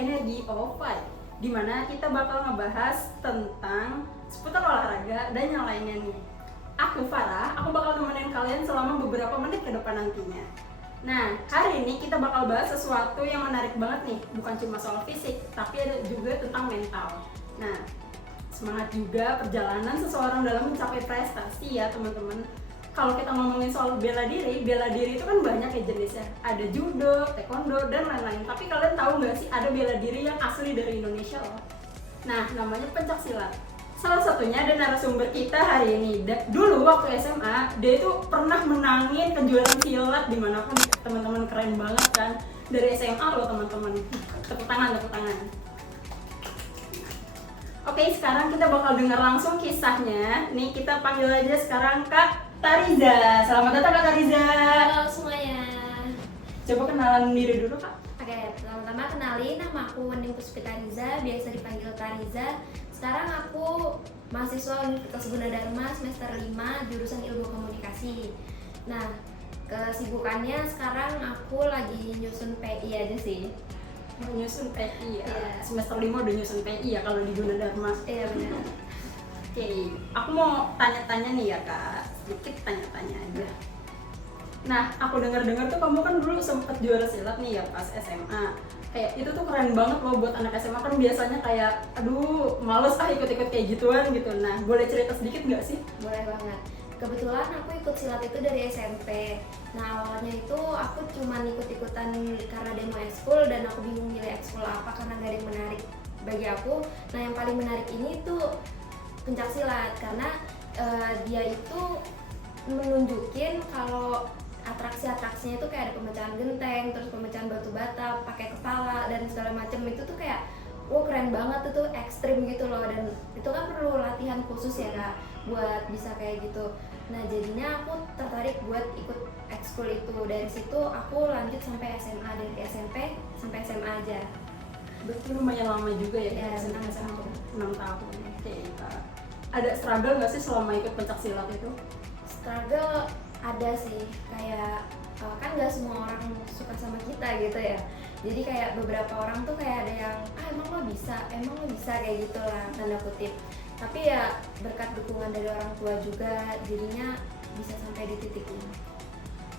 Energy of Fight, dimana kita bakal ngebahas tentang seputar olahraga dan yang lainnya nih. Aku Farah, aku bakal nemenin kalian selama beberapa menit ke depan nantinya. Nah, hari ini kita bakal bahas sesuatu yang menarik banget nih, bukan cuma soal fisik, tapi ada juga tentang mental. Nah, semangat juga perjalanan seseorang dalam mencapai prestasi ya teman-teman. Kalau kita ngomongin soal bela diri itu kan banyak ya jenisnya. Ada judo, taekwondo, dan lain-lain. Tapi kalian tahu nggak sih ada bela diri yang asli dari Indonesia loh? Nah, namanya pencaksilat. Salah satunya ada narasumber kita hari ini. Dulu waktu SMA, dia itu pernah menangin kejuaraan silat dimanapun. Teman-teman keren banget kan. Dari SMA loh teman-teman. Tepuk tangan. Oke, sekarang kita bakal dengar langsung kisahnya. Nih, kita panggil aja sekarang Kak Tariza. Selamat datang Kak Tariza. Halo semuanya. Coba kenalan diri dulu Kak. Oke, pertama-tama kenalin, nama aku Wening Puspita Riza, biasa dipanggil Tariza. Sekarang aku mahasiswa Universitas Gunadarma semester 5, jurusan Ilmu Komunikasi. Nah, kesibukannya sekarang aku lagi nyusun PI aja sih. Nyusun PI ya. Iya. Semester 5 udah nyusun PI ya kalau di Gunadarma. Iya benar. Oke, aku mau tanya-tanya nih ya Kak, sedikit tanya-tanya aja. Nah, aku dengar-dengar tuh kamu kan dulu sempet juara silat nih ya pas SMA. Kayak itu tuh keren banget loh buat anak SMA, kan biasanya kayak aduh males ikut-ikut kayak gituan gitu. Nah, boleh cerita sedikit nggak sih? Boleh banget. Kebetulan aku ikut silat itu dari SMP. Nah, awalnya itu aku cuma ikut-ikutan karena demo ekskul dan aku bingung milih ekskul apa karena gak ada yang menarik bagi aku. Nah, yang paling menarik ini tuh pencaksilat karena dia itu menunjukin kalau atraksinya itu kayak ada pemecahan genteng, terus pemecahan batu bata, pakai kepala dan segala macam. Itu tuh kayak keren banget, itu ekstrim gitu loh, dan itu kan perlu latihan khusus ya Kak buat bisa kayak gitu. Nah, jadinya aku tertarik buat ikut ekskul itu. Dari situ aku lanjut sampai SMA, dari SMP sampai SMA aja. Berarti lumayan lama juga ya, Ya, SMA 6 tahun. 6 tahun. Oke, Kak. Ada struggle nggak sih selama ikut pencaksilat itu? Struggle ada sih, kayak kan gak semua orang suka sama kita gitu ya. Jadi kayak beberapa orang tuh kayak ada yang emang lo bisa kayak gitu lah, tanda kutip. Tapi ya berkat dukungan dari orang tua juga jadinya bisa sampai di titik ini.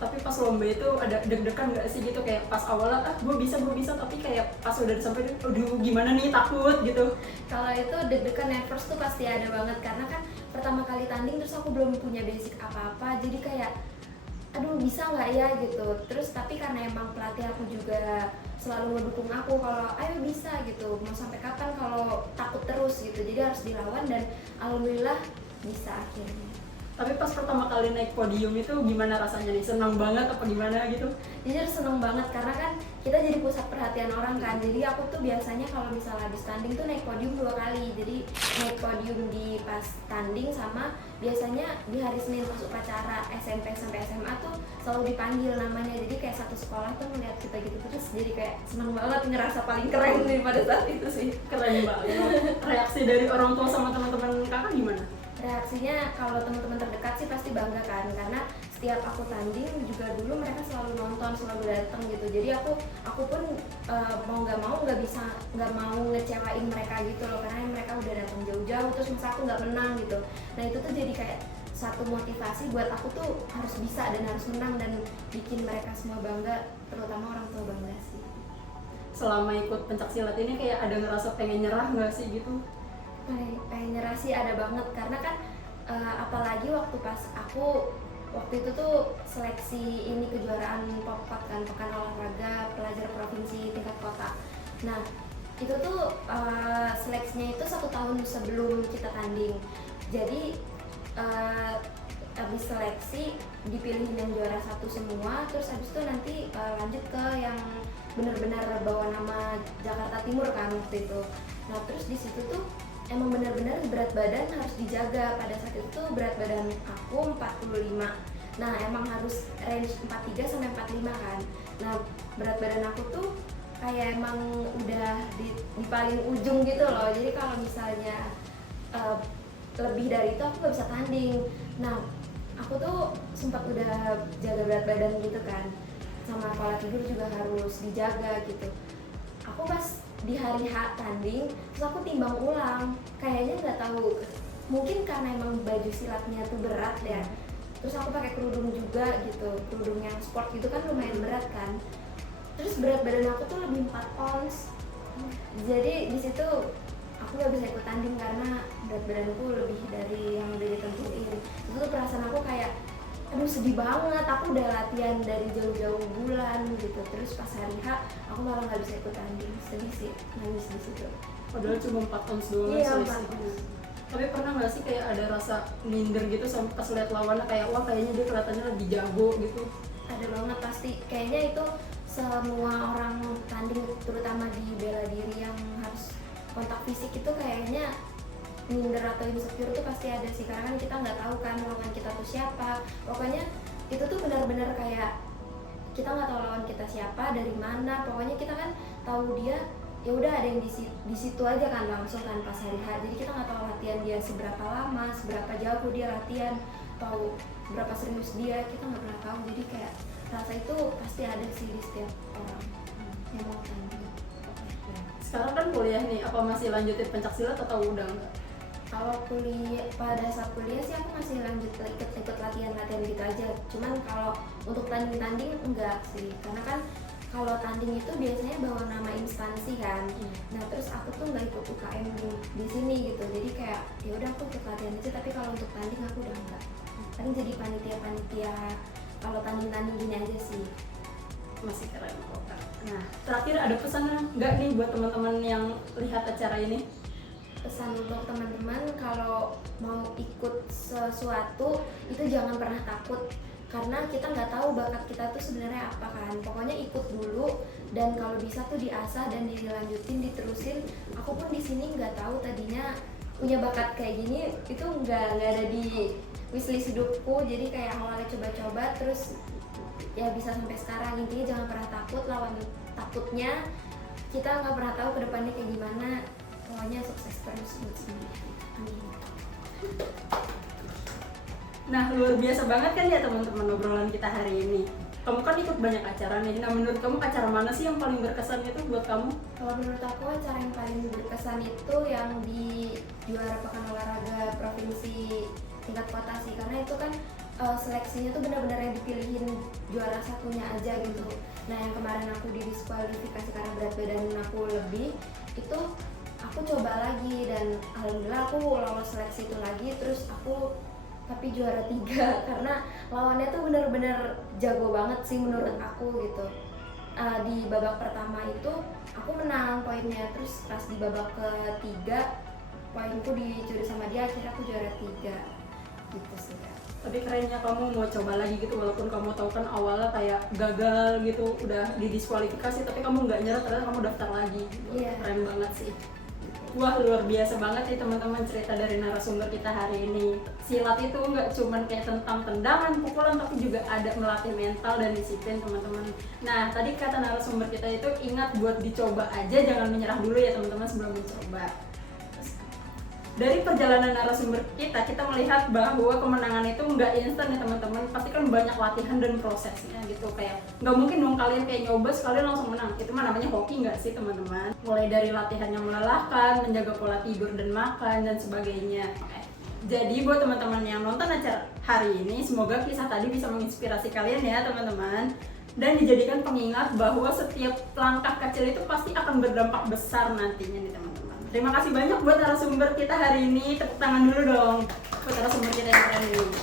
Tapi pas lomba itu ada deg-degan nggak sih gitu, kayak pas awalnya gue bisa tapi kayak pas udah sampai aduh gimana nih, takut gitu. Kalau itu deg-degan at first tuh pasti ada banget karena kan pertama kali tanding terus aku belum punya basic apa-apa, jadi kayak aduh bisa nggak ya gitu. Terus tapi karena emang pelatih aku juga selalu mendukung aku kalau ayo bisa gitu, mau sampai kapan kalau takut terus gitu, jadi harus dilawan dan alhamdulillah bisa akhirnya. Tapi pas pertama kali naik podium itu gimana rasanya nih? Senang banget apa gimana gitu? Jujur seneng banget karena kan kita jadi pusat perhatian orang kan. Jadi aku tuh biasanya kalau misalnya habis tanding tuh naik podium 2 kali. Jadi naik podium di pas tanding sama biasanya di hari Senin masuk upacara SMP sampai SMA tuh selalu dipanggil namanya. Jadi kayak satu sekolah tuh melihat kita gitu terus jadi kayak seneng banget, ngerasa paling keren nih pada saat itu sih. Keren banget. Reaksi dari orang tua sama teman-teman kakak gimana? Reaksinya kalau teman-teman terdekat sih pasti bangga kan, karena setiap aku tanding juga dulu mereka selalu nonton, selalu datang gitu. Jadi aku pun mau nggak mau ngecewain mereka gitu loh, karena mereka udah datang jauh-jauh terus masa aku nggak menang gitu. Nah itu tuh jadi kayak satu motivasi buat aku tuh harus bisa dan harus menang dan bikin mereka semua bangga, terutama orang tua bangga sih. Selama ikut pencaksilat ini kayak ada ngerasa pengen nyerah nggak sih gitu? Pengen nyerah sih ada banget karena kan apalagi waktu itu tuh seleksi ini kejuaraan POPKOT kan, pekan olahraga pelajar provinsi tingkat kota. Nah itu tuh seleksinya itu 1 tahun sebelum kita tanding. Jadi habis seleksi dipilihin yang juara 1 semua, terus habis itu nanti lanjut ke yang benar-benar bawa nama Jakarta Timur kan waktu itu. Nah terus di situ tuh emang benar-benar berat badan harus dijaga. Pada saat itu berat badan aku 45. Nah emang harus range 43 sampai 45 kan. Nah berat badan aku tuh kayak emang udah di paling ujung gitu loh. Jadi kalau misalnya lebih dari itu aku gak bisa tanding. Nah aku tuh sempat udah jaga berat badan gitu kan, sama pola tidur juga harus dijaga gitu. Aku pas di hari H tanding, terus aku timbang ulang. Kayaknya nggak tahu, mungkin karena emang baju silatnya tuh berat ya. Terus aku pakai kerudung juga gitu, kerudung yang sport gitu kan lumayan berat kan. Terus berat badan aku tuh lebih 4 ons. Jadi di situ aku nggak bisa ikut tanding karena berat badanku lebih dari yang udah ditentuin. Itu tuh perasaan aku kayak, aduh sedih banget, aku udah latihan dari jauh-jauh bulan gitu. Terus pas hari H aku malah nggak bisa ikut tanding, sedih sih, nangis di situ. Padahal cuma 4 ons doang. Iya, selisih. 4 ons. Tapi pernah nggak sih kayak ada rasa minder gitu sampai pas lihat lawannya kayak wah kayaknya dia kelihatannya lebih jago gitu? Ada banget pasti, kayaknya itu semua orang tanding terutama di bela diri yang harus kontak fisik itu kayaknya minder atau insecure tuh pasti ada sih, karena kan kita nggak tahu kan lawan kita tuh siapa. Pokoknya itu tuh benar-benar kayak kita nggak tahu lawan kita siapa, dari mana. Pokoknya kita kan tahu dia ya udah ada yang di situ aja kan langsung kan pas hari H. Jadi kita nggak tahu latihan dia seberapa lama, seberapa jauh dia latihan, tahu berapa serius dia, kita nggak pernah tahu. Jadi kayak rasa itu pasti ada sih di setiap orang yang mau tanding. Sekarang kan kuliah nih, apa masih lanjutin pencaksilat atau udah enggak? Kalau kuliah, pada saat kuliah sih aku masih lanjut ikut latihan-latihan gitu aja. Cuman kalau untuk tanding-tanding enggak sih, karena kan kalau tanding itu biasanya bawa nama instansi kan. Nah terus aku tuh nggak ikut UKM di sini gitu. Jadi kayak ya udah aku ikut latihan aja. Tapi kalau untuk tanding aku udah enggak. Paling jadi panitia kalau tanding-tanding gini aja sih. Masih keren kok Kak. Nah terakhir ada pesan nggak nih buat teman-teman yang lihat acara ini? Pesan untuk teman-teman, kalau mau ikut sesuatu itu jangan pernah takut, karena kita nggak tahu bakat kita tuh sebenarnya apa kan. Pokoknya ikut dulu, dan kalau bisa tuh diasah dan dilanjutin, diterusin. Aku pun di sini nggak tahu tadinya punya bakat kayak gini, itu nggak ada di wishlist hidupku. Jadi kayak awalnya coba-coba terus ya bisa sampai sekarang. Intinya jangan pernah takut, lawan takutnya. Kita nggak pernah tahu kedepannya kayak gimana. Pokoknya sukses terus buat semuanya. Amin. Nah luar biasa banget kan ya teman-teman obrolan kita hari ini. Kamu kan ikut banyak acara nih. Nah menurut kamu acara mana sih yang paling berkesan itu buat kamu? Kalau menurut aku acara yang paling berkesan itu yang di juara pekan olahraga provinsi tingkat kota sih, karena itu kan seleksinya tuh benar-benar yang dipilihin juara satunya aja gitu. Nah yang kemarin aku didiskualifikasi karena berat badan aku lebih, itu aku coba lagi dan alhamdulillah aku lolos seleksi itu lagi. Terus aku tapi juara 3 karena lawannya tuh bener-bener jago banget sih menurut aku gitu. Di babak pertama itu aku menang poinnya, terus pas di babak ketiga poinku dicuri sama dia, akhirnya aku juara 3 gitu sih ya. Tapi kerennya kamu mau coba lagi gitu, walaupun kamu tahu kan awalnya kayak gagal gitu, udah didiskualifikasi, tapi kamu nggak nyerah, ternyata kamu daftar lagi gitu. Iya. Keren banget sih. Wah luar biasa banget nih teman-teman cerita dari narasumber kita hari ini. Silat itu nggak cuman kayak tentang tendangan, pukulan, tapi juga ada melatih mental dan disiplin teman-teman. Nah tadi kata narasumber kita itu ingat buat dicoba aja, jangan menyerah dulu ya teman-teman sebelum mencoba. Dari perjalanan narasumber kita melihat bahwa kemenangan itu nggak instan ya teman-teman. Pasti kan banyak latihan dan prosesnya gitu. Kayak nggak mungkin dong kalian kayak nyoba sekalian langsung menang. Itu mah namanya hoki nggak sih teman-teman? Mulai dari latihan yang melelahkan, menjaga pola tidur dan makan dan sebagainya. Jadi buat teman-teman yang nonton acara hari ini, semoga kisah tadi bisa menginspirasi kalian ya teman-teman. Dan dijadikan pengingat bahwa setiap langkah kecil itu pasti akan berdampak besar nantinya nih teman-teman. Terima kasih banyak buat narasumber kita hari ini. Tepuk tangan dulu dong buat narasumber kita yang keren ini.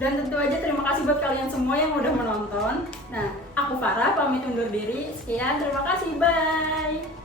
Dan tentu aja terima kasih buat kalian semua yang udah menonton. Nah, aku Farah pamit undur diri. Sekian, terima kasih, bye.